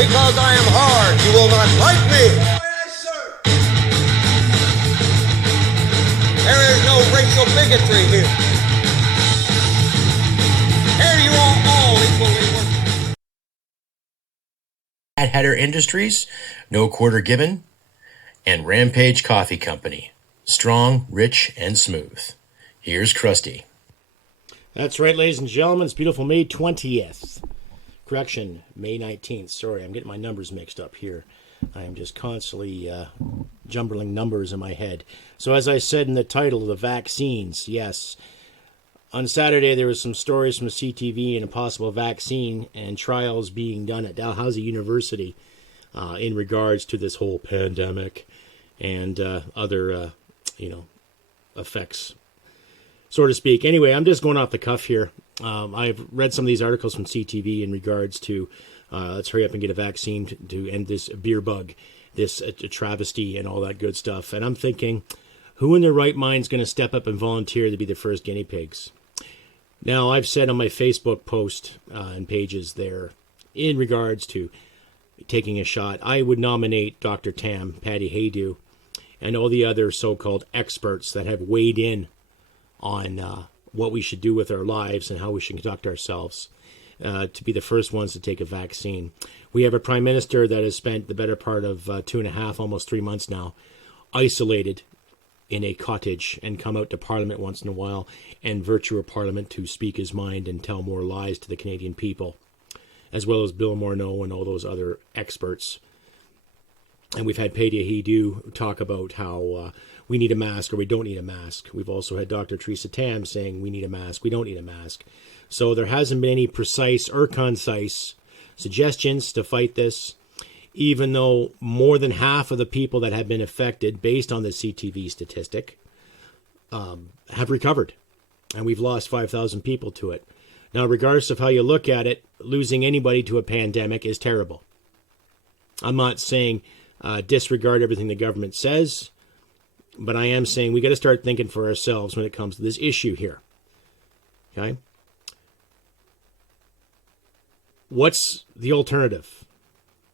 Because I am hard, you will not like me. Yes, sir. There is no racial bigotry here. Here you are all equally worthy. At Header Industries, No Quarter Given, and Rampage Coffee Company. Strong, rich, and smooth. Here's Crusty. That's right, ladies and gentlemen. It's beautiful May 20th. Correction, May 19th. Sorry, I'm getting my numbers mixed up here. I am just constantly jumbling numbers in my head. So as I said in the title, the vaccines, yes. On Saturday, there was some stories from CTV and a possible vaccine and trials being done at Dalhousie University in regards to this whole pandemic and other, effects, so to speak. Anyway, I'm just going off the cuff here. I've read some of these articles from CTV in regards to let's hurry up and get a vaccine to end this beer bug, this travesty and all that good stuff. And I'm thinking, who in their right mind is going to step up and volunteer to be the first guinea pigs? Now, I've said on my Facebook post and pages there, in regards to taking a shot, I would nominate Dr. Tam, Patty Haydu, and all the other so-called experts that have weighed in on what we should do with our lives and how we should conduct ourselves to be the first ones to take a vaccine. We have a prime minister that has spent the better part of 2.5, almost 3 months now, isolated in a cottage and come out to Parliament once in a while and virtual Parliament to speak his mind and tell more lies to the Canadian people, as well as Bill Morneau and all those other experts. And we've had Patty Haydu talk about how we need a mask or we don't need a mask. We've also had Dr. Theresa Tam saying we need a mask, we don't need a mask. So there hasn't been any precise or concise suggestions to fight this, even though more than half of the people that have been affected, based on the CTV statistic, have recovered. And we've lost 5,000 people to it. Now, regardless of how you look at it, losing anybody to a pandemic is terrible. I'm not saying disregard everything the government says, but I am saying we got to start thinking for ourselves when it comes to this issue here. Okay? What's the alternative?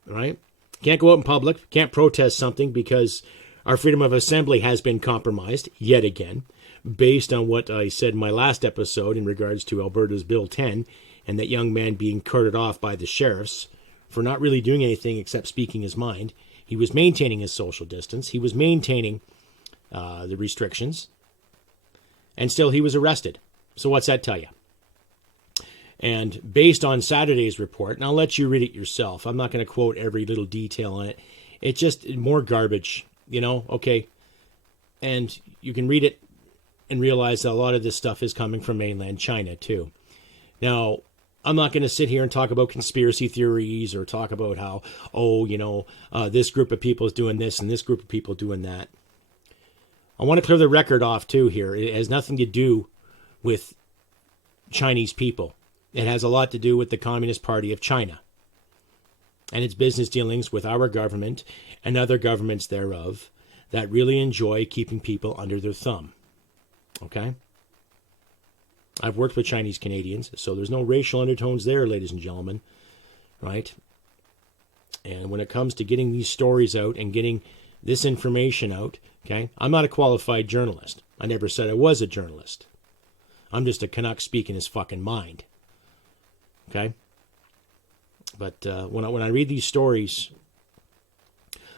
All right? Can't go out in public, can't protest something because our freedom of assembly has been compromised yet again, based on what I said in my last episode in regards to Alberta's Bill 10 and that young man being carted off by the sheriffs for not really doing anything except speaking his mind. He was maintaining his social distance. He was maintaining the restrictions. And still he was arrested. So what's that tell you? And based on Saturday's report, and I'll let you read it yourself. I'm not going to quote every little detail on it. It's just more garbage, okay? And you can read it and realize that a lot of this stuff is coming from mainland China, too. Now, I'm not going to sit here and talk about conspiracy theories or talk about how, this group of people is doing this and this group of people doing that. I want to clear the record off, too, here. It has nothing to do with Chinese people. It has a lot to do with the Communist Party of China and its business dealings with our government and other governments thereof that really enjoy keeping people under their thumb. Okay? I've worked with Chinese Canadians, so there's no racial undertones there, ladies and gentlemen, right? And when it comes to getting these stories out and getting this information out, okay, I'm not a qualified journalist. I never said I was a journalist. I'm just a Canuck speaking his fucking mind. Okay? But when I read these stories,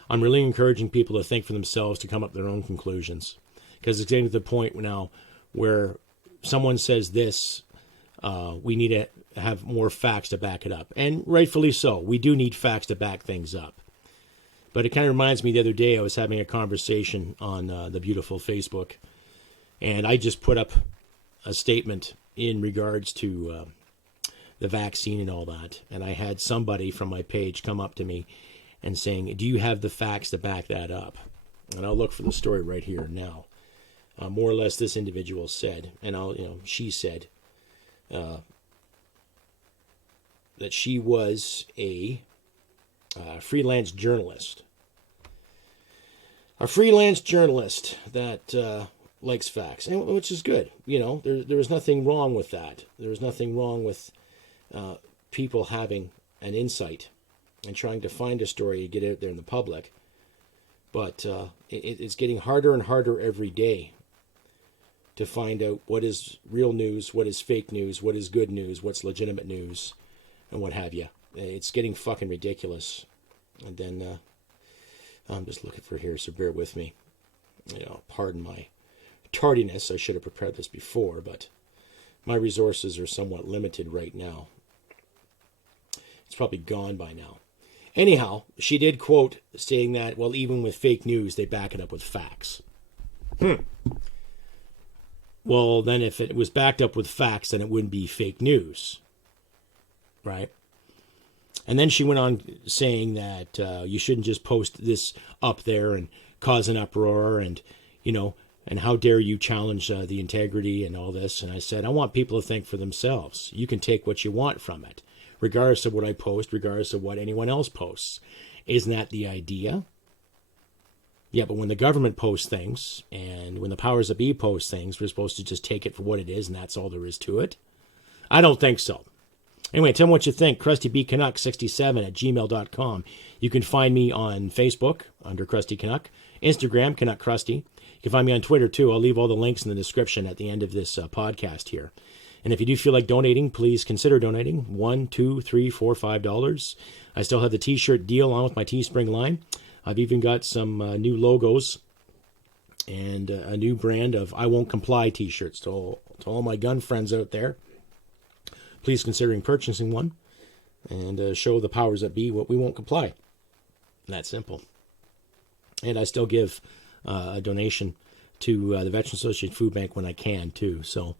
I'm really encouraging people to think for themselves, to come up with their own conclusions. Because it's getting to the point now where someone says this, we need to have more facts to back it up. And rightfully so. We do need facts to back things up. But it kind of reminds me, the other day I was having a conversation on the beautiful Facebook, and I just put up a statement in regards to the vaccine and all that. And I had somebody from my page come up to me and saying, do you have the facts to back that up? And I'll look for the story right here now. More or less this individual said, and she said that she was a freelance journalist. A freelance journalist that likes facts, and which is good. There was nothing wrong with that. There was nothing wrong with people having an insight and trying to find a story to get out there in the public. But it's getting harder and harder every day to find out what is real news, what is fake news, what is good news, what's legitimate news, and what have you. It's getting fucking ridiculous. And then I'm just looking for here, so bear with me. Pardon my tardiness. I should have prepared this before, but my resources are somewhat limited right now. It's probably gone by now. Anyhow, she did quote saying that, well, even with fake news, they back it up with facts. Well, then if it was backed up with facts, then it wouldn't be fake news. Right? And then she went on saying that you shouldn't just post this up there and cause an uproar and, and how dare you challenge the integrity and all this. And I said, I want people to think for themselves. You can take what you want from it, regardless of what I post, regardless of what anyone else posts. Isn't that the idea? Yeah, but when the government posts things and when the powers that be post things, we're supposed to just take it for what it is and that's all there is to it? I don't think so. Anyway, tell me what you think. CrustyBCanuck67@gmail.com. You can find me on Facebook under Crusty Canuck, Instagram, Canuck Crusty. You can find me on Twitter too. I'll leave all the links in the description at the end of this podcast here. And if you do feel like donating, please consider donating. $1, $2, $3, $4, $5. I still have the t-shirt deal on with my Teespring line. I've even got some new logos and a new brand of I Won't Comply t-shirts to all my gun friends out there. Please considering purchasing one and show the powers that be what we won't comply. That simple. And I still give a donation to the Veterans Association Food Bank when I can too. So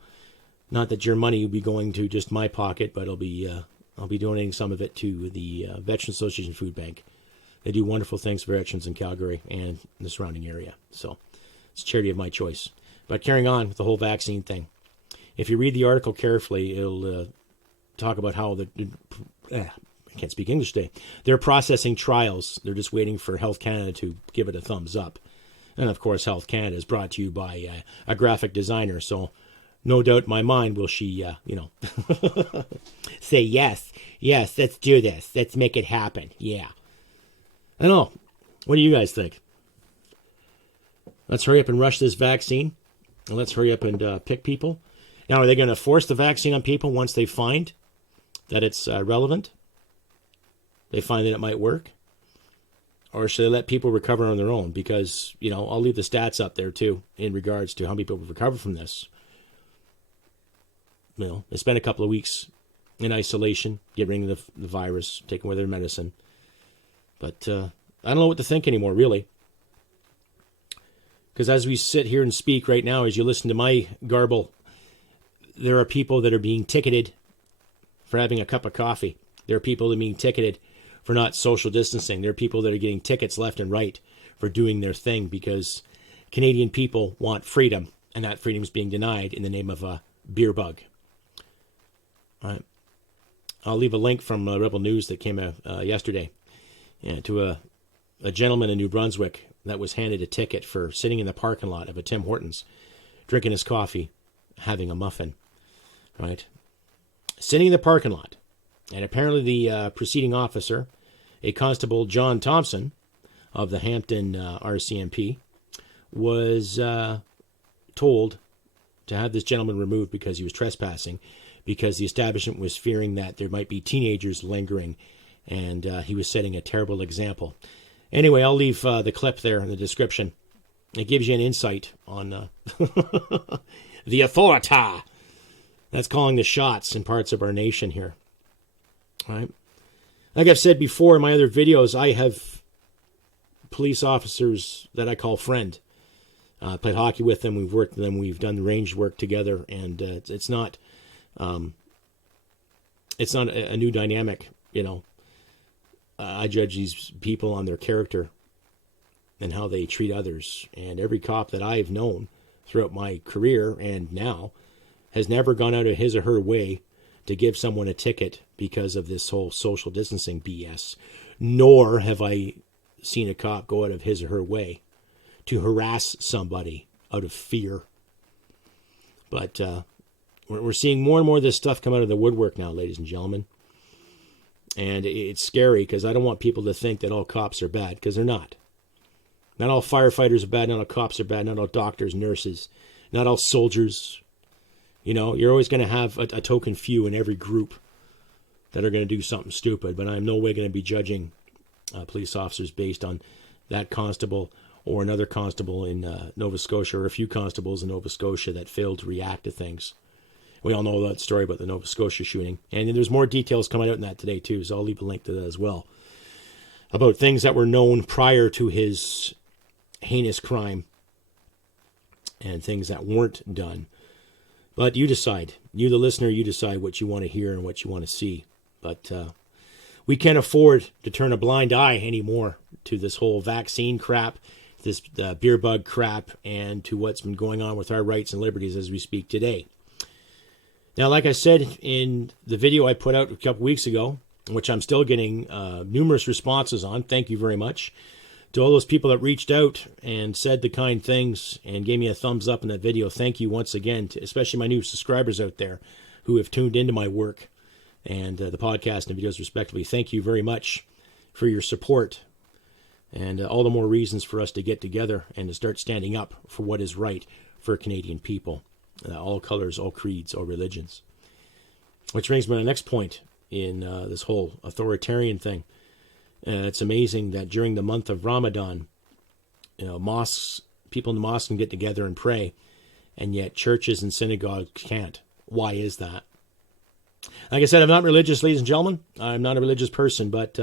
not that your money will be going to just my pocket, but I'll be donating some of it to the Veterans Association Food Bank. They do wonderful things for veterans in Calgary and the surrounding area. So it's a charity of my choice. But carrying on with the whole vaccine thing. If you read the article carefully, it'll talk about how I can't speak English today. They're processing trials. They're just waiting for Health Canada to give it a thumbs up. And of course, Health Canada is brought to you by a graphic designer. So no doubt in my mind will she, say yes, let's do this. Let's make it happen. Yeah. I don't know. What do you guys think? Let's hurry up and rush this vaccine. And let's hurry up and pick people. Now, are they going to force the vaccine on people once they find that it's relevant? They find that it might work? Or should they let people recover on their own? Because, I'll leave the stats up there too in regards to how many people recover from this. They spend a couple of weeks in isolation, getting rid of the virus, taking away their medicine. But I don't know what to think anymore, really. Because as we sit here and speak right now, as you listen to my garble, there are people that are being ticketed for having a cup of coffee. There are people that are being ticketed for not social distancing. There are people that are getting tickets left and right for doing their thing because Canadian people want freedom, and that freedom is being denied in the name of a beer bug. All right. I'll leave a link from Rebel News that came out yesterday to a gentleman in New Brunswick that was handed a ticket for sitting in the parking lot of a Tim Hortons, drinking his coffee, having a muffin. Right? Sitting in the parking lot. And apparently the preceding officer, a Constable John Thompson of the Hampton RCMP, was told to have this gentleman removed because he was trespassing, because the establishment was fearing that there might be teenagers lingering, and he was setting a terrible example. Anyway, I'll leave the clip there in the description. It gives you an insight on the authority that's calling the shots in parts of our nation here. All right. Like I've said before in my other videos, I have police officers that I call friend. I played hockey with them. We've worked with them. We've done range work together, and it's not a new dynamic. I judge these people on their character and how they treat others. And every cop that I've known throughout my career and now has never gone out of his or her way to give someone a ticket because of this whole social distancing BS. Nor have I seen a cop go out of his or her way to harass somebody out of fear. But we're seeing more and more of this stuff come out of the woodwork now, ladies and gentlemen. And it's scary because I don't want people to think that all cops are bad, because they're not. Not all firefighters are bad, not all cops are bad, not all doctors, nurses, not all soldiers. You're always going to have a token few in every group that are going to do something stupid, but I'm no way going to be judging police officers based on that constable or another constable in Nova Scotia, or a few constables in Nova Scotia that failed to react to things. We all know that story about the Nova Scotia shooting. And there's more details coming out in that today, too, so I'll leave a link to that as well, about things that were known prior to his heinous crime and things that weren't done. But you decide. You, the listener, you decide what you want to hear and what you want to see. But we can't afford to turn a blind eye anymore to this whole vaccine crap, this beer bug crap, and to what's been going on with our rights and liberties as we speak today. Now, like I said in the video I put out a couple weeks ago, which I'm still getting numerous responses on, thank you very much to all those people that reached out and said the kind things and gave me a thumbs up in that video. Thank you once again, to especially my new subscribers out there who have tuned into my work and the podcast and videos respectively. Thank you very much for your support, and all the more reasons for us to get together and to start standing up for what is right for Canadian people, all colors, all creeds, all religions. Which brings me to the next point in this whole authoritarian thing. It's amazing that during the month of Ramadan, mosques, people in the mosque can get together and pray, and yet churches and synagogues can't. Why is that? Like I said, I'm not religious, ladies and gentlemen. I'm not a religious person, but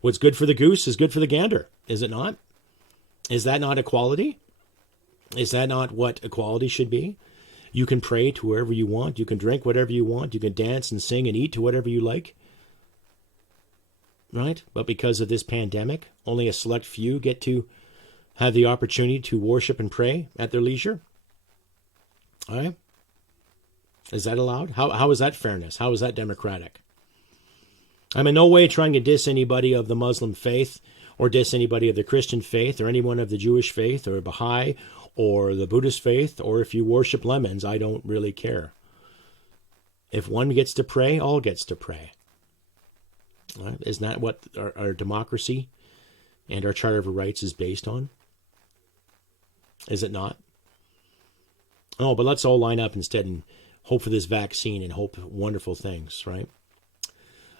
what's good for the goose is good for the gander, is it not? Is that not equality? Is that not what equality should be? You can pray to wherever you want. You can drink whatever you want. You can dance and sing and eat to whatever you like. Right? But because of this pandemic, only a select few get to have the opportunity to worship and pray at their leisure. All right? Is that allowed? How is that fairness? How is that democratic? I'm in no way trying to diss anybody of the Muslim faith, or diss anybody of the Christian faith, or anyone of the Jewish faith, or Baha'i, or the Buddhist faith, or if you worship lemons, I don't really care. If one gets to pray, all gets to pray. Right? Isn't that what our democracy and our Charter of Rights is based on? Is it not? Oh, but let's all line up instead and hope for this vaccine and hope wonderful things, right?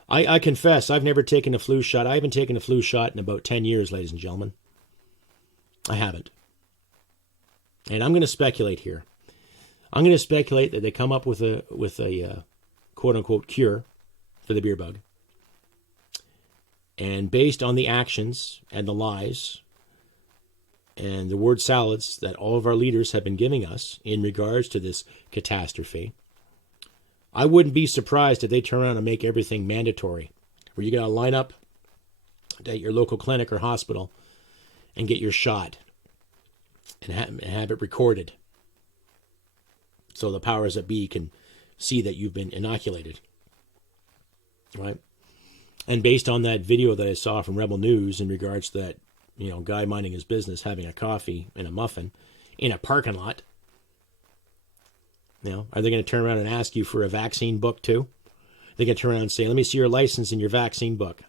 I confess, I've never taken a flu shot. I haven't taken a flu shot in about 10 years, ladies and gentlemen. I haven't. And I'm going to speculate here. I'm going to speculate that they come up with a quote-unquote cure for the beer bug. And based on the actions and the lies and the word salads that all of our leaders have been giving us in regards to this catastrophe, I wouldn't be surprised if they turn around and make everything mandatory, where you got to line up at your local clinic or hospital and get your shot and have it recorded so the powers that be can see that you've been inoculated, right? And based on that video that I saw from Rebel News in regards to that, guy minding his business, having a coffee and a muffin in a parking lot, are they going to turn around and ask you for a vaccine book too? They're going to turn around and say, let me see your license and your vaccine book.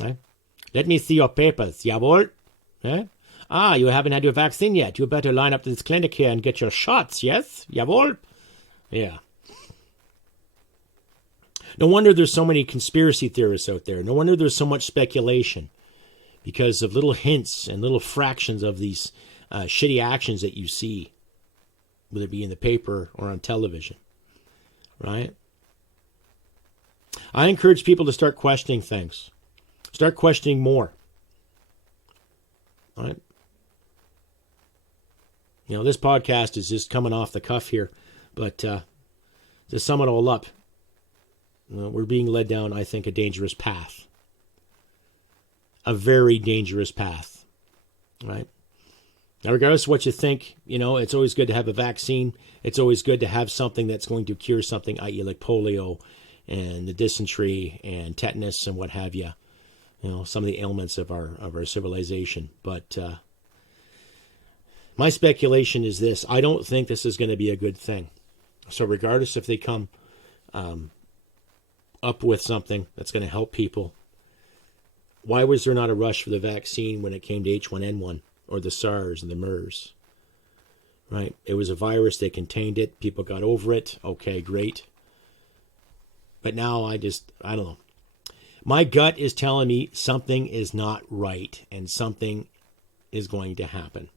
Right? Let me see your papers, jawohl. Yeah? Ah, you haven't had your vaccine yet. You better line up to this clinic here and get your shots, yes? Jawohl. Yeah. No wonder there's so many conspiracy theorists out there. No wonder there's so much speculation because of little hints and little fractions of these shitty actions that you see, whether it be in the paper or on television, right? I encourage people to start questioning things. Start questioning more, right? This podcast is just coming off the cuff here, but to sum it all up, we're being led down, I think, a dangerous path. A very dangerous path, right? Now, regardless of what you think, it's always good to have a vaccine. It's always good to have something that's going to cure something, i.e. like polio and the dysentery and tetanus and what have you. Some of the ailments of our civilization. But my speculation is this. I don't think this is going to be a good thing. So regardless if they come up with something that's going to help people. Why was there not a rush for the vaccine when it came to H1N1 or the SARS and the MERS? Right? It was a virus. They contained it. People got over it. Okay, great. But now I don't know. My gut is telling me something is not right and something is going to happen.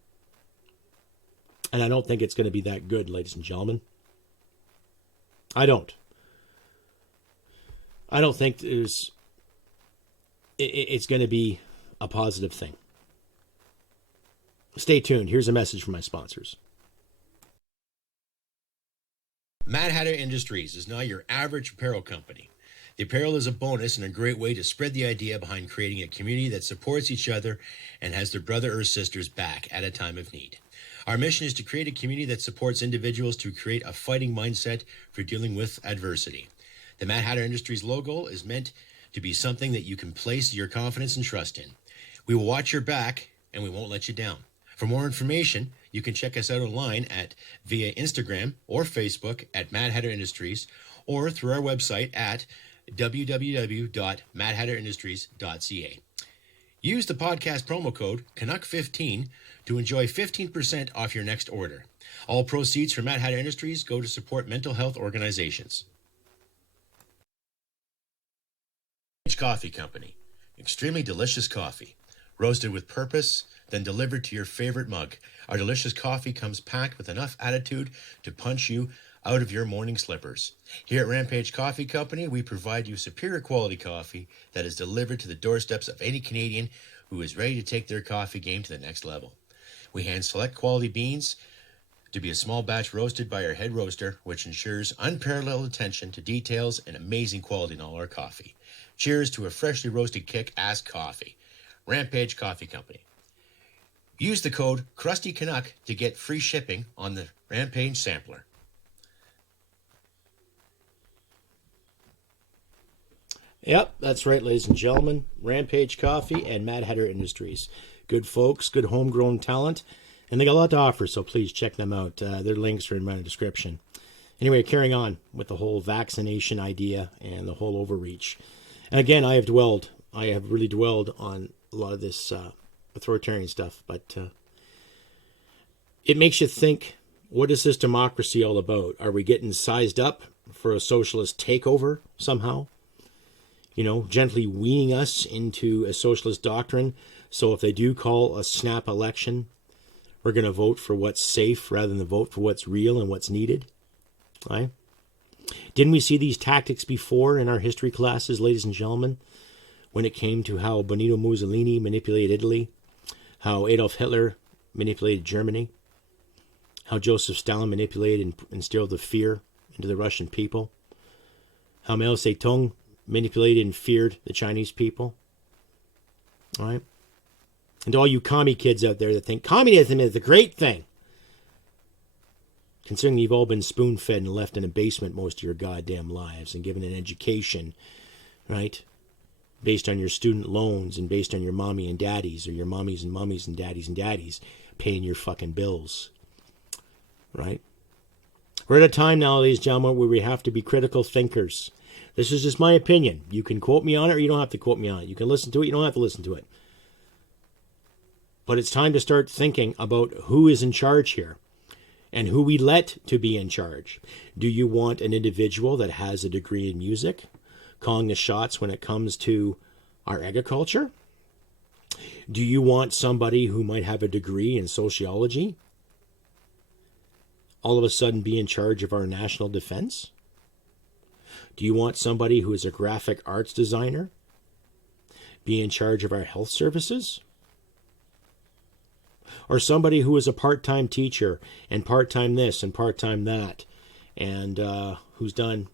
And I don't think it's going to be that good, ladies and gentlemen. I don't think it's going to be a positive thing. Stay tuned. Here's a message from my sponsors. Mad Hatter Industries is not your average apparel company. The apparel is a bonus and a great way to spread the idea behind creating a community that supports each other and has their brother or sisters back at a time of need. Our mission is to create a community that supports individuals to create a fighting mindset for dealing with adversity. The Mad Hatter Industries logo is meant to be something that you can place your confidence and trust in. We will watch your back and we won't let you down. For more information, you can check us out online via Instagram or Facebook at Mad Hatter Industries or through our website at www.madhatterindustries.ca. Use the podcast promo code Canuck15 to enjoy 15% off your next order. All proceeds from Mad Hatter Industries go to support mental health organizations. Coffee Company. Extremely delicious coffee. Roasted with purpose, then delivered to your favorite mug. Our delicious coffee comes packed with enough attitude to punch you out of your morning slippers. Here at Rampage Coffee Company, we provide you superior quality coffee that is delivered to the doorsteps of any Canadian who is ready to take their coffee game to the next level. We hand select quality beans to be a small batch roasted by our head roaster, which ensures unparalleled attention to details and amazing quality in all our coffee. Cheers to a freshly roasted kick-ass coffee. Rampage Coffee Company. Use the code CRUSTYCANUCK to get free shipping on the Rampage sampler. Yep, that's right, ladies and gentlemen. Rampage Coffee and Mad Hatter Industries. Good folks, good homegrown talent, and they got a lot to offer, so please check them out. Their links are in my description. Anyway, carrying on with the whole vaccination idea and the whole overreach. And again, I have really dwelled on a lot of this authoritarian stuff, but it makes you think, what is this democracy all about? Are we getting sized up for a socialist takeover somehow? You know, gently weaning us into a socialist doctrine. So if they do call a snap election, we're going to vote for what's safe rather than vote for what's real and what's needed. Right? Didn't we see these tactics before in our history classes, ladies and gentlemen, when it came to how Benito Mussolini manipulated Italy, how Adolf Hitler manipulated Germany, how Joseph Stalin manipulated and instilled the fear into the Russian people, how Mao Zedong manipulated and feared the Chinese people? All right? And to all you commie kids out there that think communism is the great thing, considering you've all been spoon-fed and left in a basement most of your goddamn lives and given an education, right, based on your student loans and based on your mommy and daddies, or your mommies and mummies and daddies paying your fucking bills, right? We're at a time now, ladies and gentlemen, where we have to be critical thinkers. This is just my opinion. You can quote me on it or you don't have to quote me on it. You can listen to it, you don't have to listen to it. But it's time to start thinking about who is in charge here and who we let to be in charge. Do you want an individual that has a degree in music calling the shots when it comes to our agriculture? Do you want somebody who might have a degree in sociology all of a sudden be in charge of our national defense? Do you want somebody who is a graphic arts designer be in charge of our health services? Or somebody who is a part-time teacher and part-time this and part-time that, and who's done,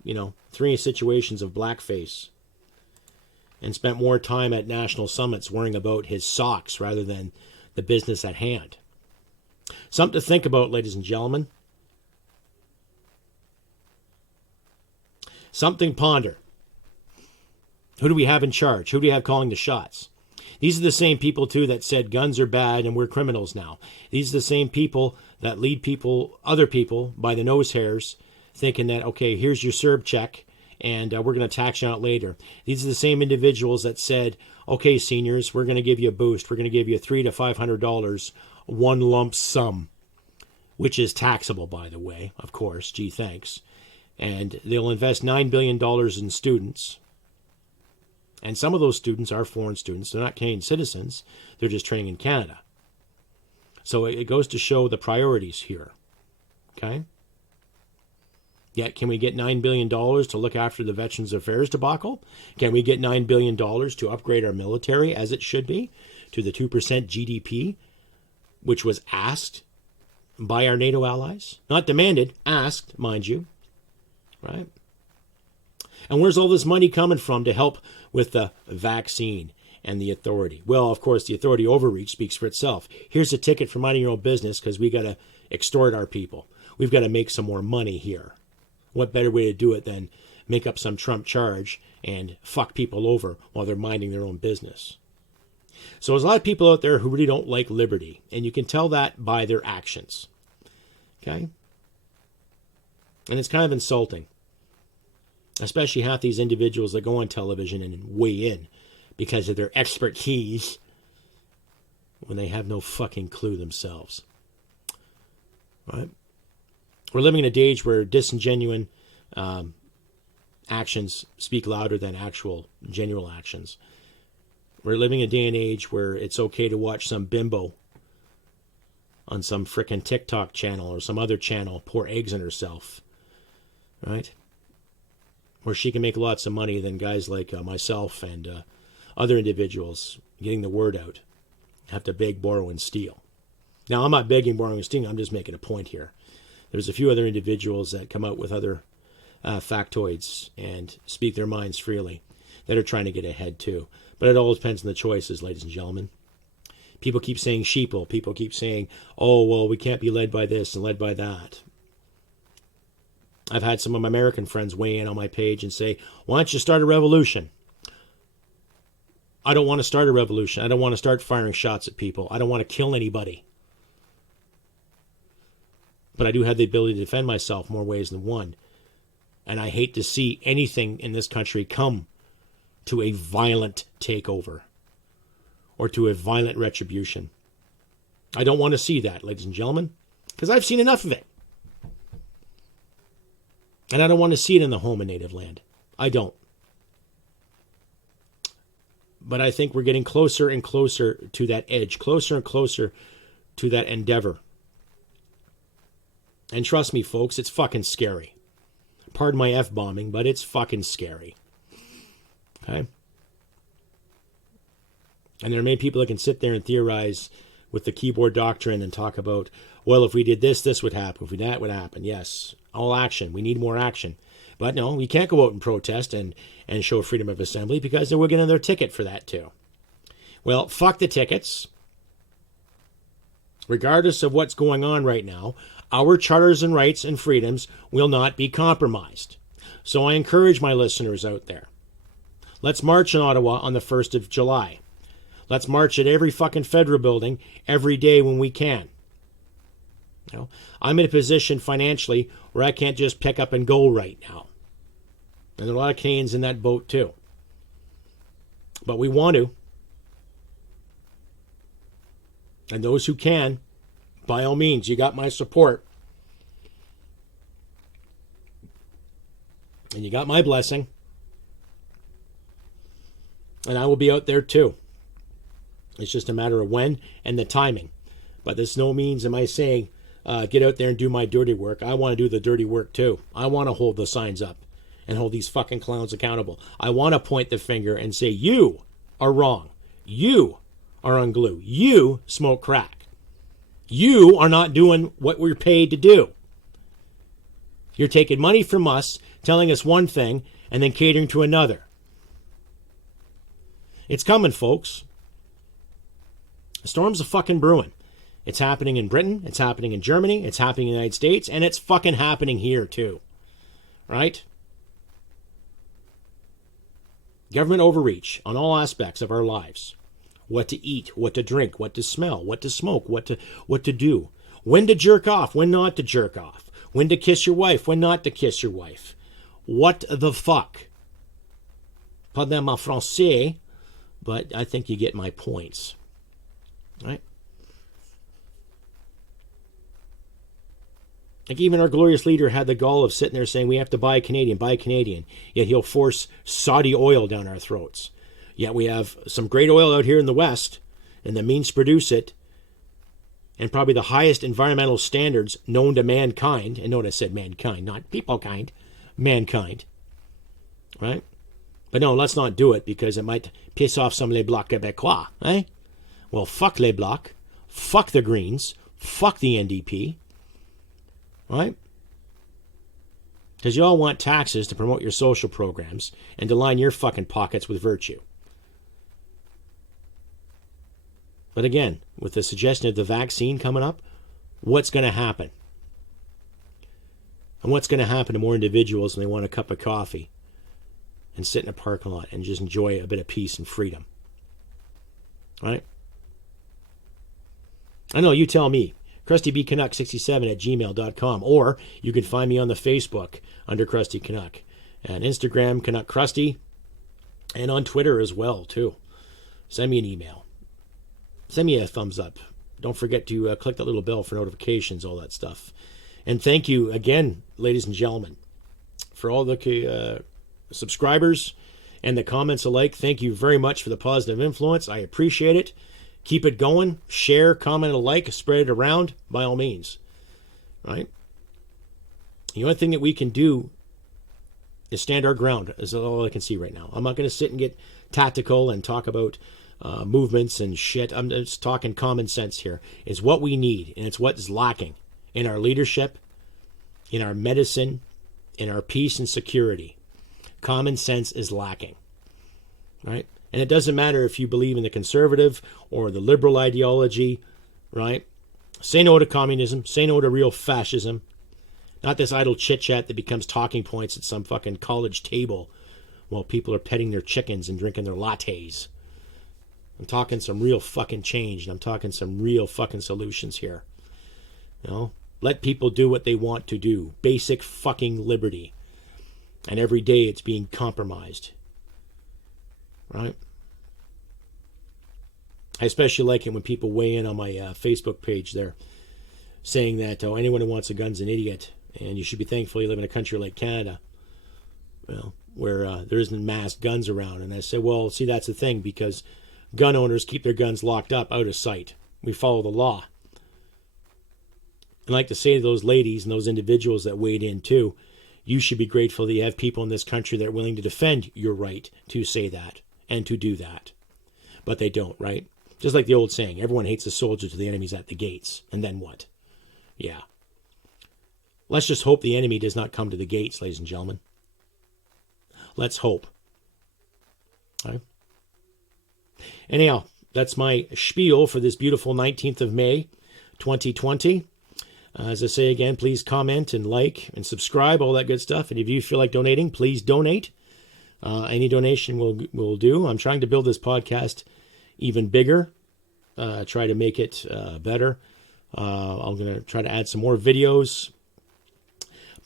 3 situations of blackface and spent more time at national summits worrying about his socks rather than the business at hand? Something to think about, ladies and gentlemen. Something ponder. Who do we have in charge? Who do we have calling the shots? These are the same people, too, that said guns are bad and we're criminals now. These are the same people that lead other people by the nose hairs, thinking that, okay, here's your CERB check and we're going to tax you out later. These are the same individuals that said, okay, seniors, we're going to give you a boost. We're going to give you $300 to $500, one lump sum, which is taxable, by the way, of course. Gee, thanks. And they'll invest $9 billion in students. And some of those students are foreign students. They're not Canadian citizens. They're just training in Canada. So it goes to show the priorities here. Okay? Yet, can we get $9 billion to look after the Veterans Affairs debacle? Can we get $9 billion to upgrade our military, as it should be, to the 2% GDP, which was asked by our NATO allies? Not demanded, asked, mind you. Right? And where's all this money coming from to help with the vaccine and the authority? Well, of course, the Authority Overreach speaks for itself. Here's a ticket for minding your own business because we got to extort our people. We've got to make some more money here. What better way to do it than make up some Trump charge and fuck people over while they're minding their own business? So there's a lot of people out there who really don't like liberty, and you can tell that by their actions. Okay? And it's kind of insulting. Especially half these individuals that go on television and weigh in because of their expertise when they have no fucking clue themselves. Right? We're living in a age where disingenuine actions speak louder than actual, genuine actions. We're living in a day and age where it's okay to watch some bimbo on some frickin' TikTok channel or some other channel pour eggs in herself. Right? Where she can make lots of money than guys like myself and other individuals getting the word out have to beg, borrow, and steal. Now, I'm not begging, borrowing, and stealing. I'm just making a point here. There's a few other individuals that come out with other factoids and speak their minds freely that are trying to get ahead too. But it all depends on the choices, ladies and gentlemen. People keep saying sheeple. People keep saying, oh, well, we can't be led by this and led by that. I've had some of my American friends weigh in on my page and say, why don't you start a revolution? I don't want to start a revolution. I don't want to start firing shots at people. I don't want to kill anybody. But I do have the ability to defend myself more ways than one. And I hate to see anything in this country come to a violent takeover or to a violent retribution. I don't want to see that, ladies and gentlemen, because I've seen enough of it. And I don't want to see it in the home and native land. I don't. But I think we're getting closer and closer to that edge, closer and closer to that endeavor. And trust me, folks, it's fucking scary. Pardon my F-bombing, but it's fucking scary. Okay? And there are many people that can sit there and theorize with the keyboard doctrine and talk about, well, if we did this, this would happen. If we did that, would happen. Yes, all action. We need more action. But no, we can't go out and protest and show freedom of assembly because they're getting their ticket for that too. Well, fuck the tickets. Regardless of what's going on right now, our charters and rights and freedoms will not be compromised. So I encourage my listeners out there. Let's march in Ottawa on the 1st of July. Let's march at every fucking federal building every day when we can. You know, I'm in a position financially where I can't just pick up and go right now. And there are a lot of Canadians in that boat too. But we want to. And those who can, by all means, you got my support. And you got my blessing. And I will be out there too. It's just a matter of when and the timing. But there's no means am I saying, get out there and do my dirty work. I want to do the dirty work too. I want to hold the signs up and hold these fucking clowns accountable. I want to point the finger and say, you are wrong. You are unglued. You smoke crack. You are not doing what we're paid to do. You're taking money from us, telling us one thing, and then catering to another. It's coming, folks. The storm's a fucking brewing. It's happening in Britain, it's happening in Germany, it's happening in the United States, and it's fucking happening here too. Right? Government overreach on all aspects of our lives. What to eat, what to drink, what to smell, what to smoke, what to do. When to jerk off, when not to jerk off. When to kiss your wife, when not to kiss your wife. What the fuck? Pardon mon français, but I think you get my points. Right? Like even our glorious leader had the gall of sitting there saying we have to buy Canadian, yet he'll force Saudi oil down our throats. Yet we have some great oil out here in the West and the means to produce it and probably the highest environmental standards known to mankind. And notice I said mankind, not people kind, mankind. Right? But no, let's not do it because it might piss off some Les Blocs Québécois. Eh? Well, fuck Les Blocs, fuck the Greens, fuck the NDP. Right? Because you all want taxes to promote your social programs and to line your fucking pockets with virtue. But again, with the suggestion of the vaccine coming up, what's going to happen? And what's going to happen to more individuals when they want a cup of coffee and sit in a parking lot and just enjoy a bit of peace and freedom? Right? I know, you tell me. CrustyBCanuck67@gmail.com, or you can find me on the Facebook under Crusty Canuck, and Instagram Canuck Crusty, and on Twitter as well too. Send me an email. Send me a thumbs up. Don't forget to click that little bell for notifications, all that stuff. And thank you again, ladies and gentlemen, for all the subscribers and the comments alike. Thank you very much for the positive influence. I appreciate it. Keep it going. Share, comment, alike, spread it around by all means. Right? The only thing that we can do is stand our ground, is all I can see right now. I'm not going to sit and get tactical and talk about movements and shit. I'm just talking common sense here. It's what we need, and it's what is lacking in our leadership, in our medicine, in our peace and security. Common sense is lacking. Right? And it doesn't matter if you believe in the conservative or the liberal ideology, right? Say no to communism. Say no to real fascism. Not this idle chit-chat that becomes talking points at some fucking college table while people are petting their chickens and drinking their lattes. I'm talking some real fucking change, and I'm talking some real fucking solutions here. You know? Let people do what they want to do. Basic fucking liberty. And every day it's being compromised. Right? I especially like it when people weigh in on my Facebook page there, saying that anyone who wants a gun's an idiot, and you should be thankful you live in a country like Canada, well, where there isn't mass guns around. And I say, well, see, that's the thing, because gun owners keep their guns locked up out of sight. We follow the law. And I like to say to those ladies and those individuals that weighed in too, you should be grateful that you have people in this country that are willing to defend your right to say that and to do that. But they don't, right? Just like the old saying, everyone hates a soldier till the enemy's at the gates. And then what? Yeah. Let's just hope the enemy does not come to the gates, ladies and gentlemen. Let's hope. All right. Anyhow, that's my spiel for this beautiful 19th of May, 2020. As I say again, please comment and like and subscribe, all that good stuff. And if you feel like donating, please donate. Any donation will do. I'm trying to build this podcast even bigger, try to make it better. I'm going to try to add some more videos,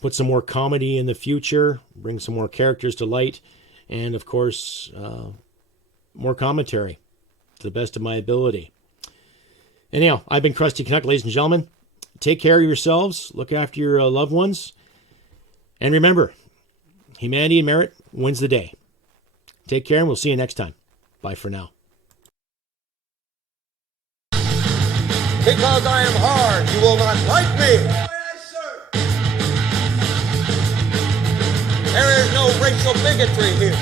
put some more comedy in the future, bring some more characters to light, and of course, more commentary to the best of my ability. Anyhow, I've been Crusty Canuck, ladies and gentlemen. Take care of yourselves, look after your loved ones, and remember, humanity and merit wins the day. Take care, and we'll see you next time. Bye for now. Because I am hard, you will not like me. Yes, sir. There is no racial bigotry here.